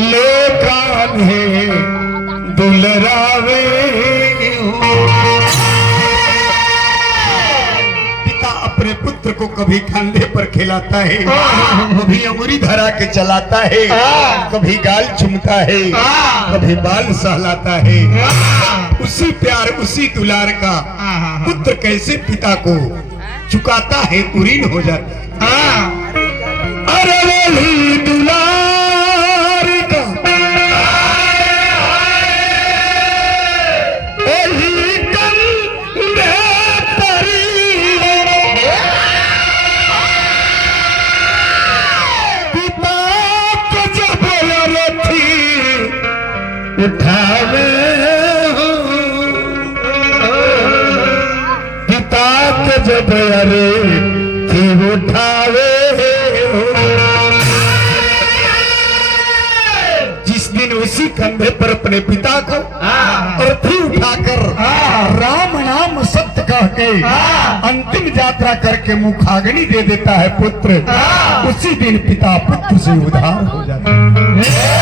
ले कान्हे दुलरावे पिता अपने पुत्र को कभी कंधे पर खिलाता है, कभी अंगुरी धरा के चलाता है, कभी गाल चूमता है, कभी बाल सहलाता है। उसी प्यार उसी दुलार का पुत्र कैसे पिता को चुकाता है, उरीन हो जाता है। अरे वही दुलार का वही कंधे पर पिता को जब रथी उठावे पिता के जब अरे थी उठावे उसी कंधे पर अपने पिता को अर्थी उठाकर राम नाम सत्य कह के अंतिम यात्रा करके मुखाग्नि दे देता है पुत्र। उसी दिन पिता पुत्र से उधार हो जाता है।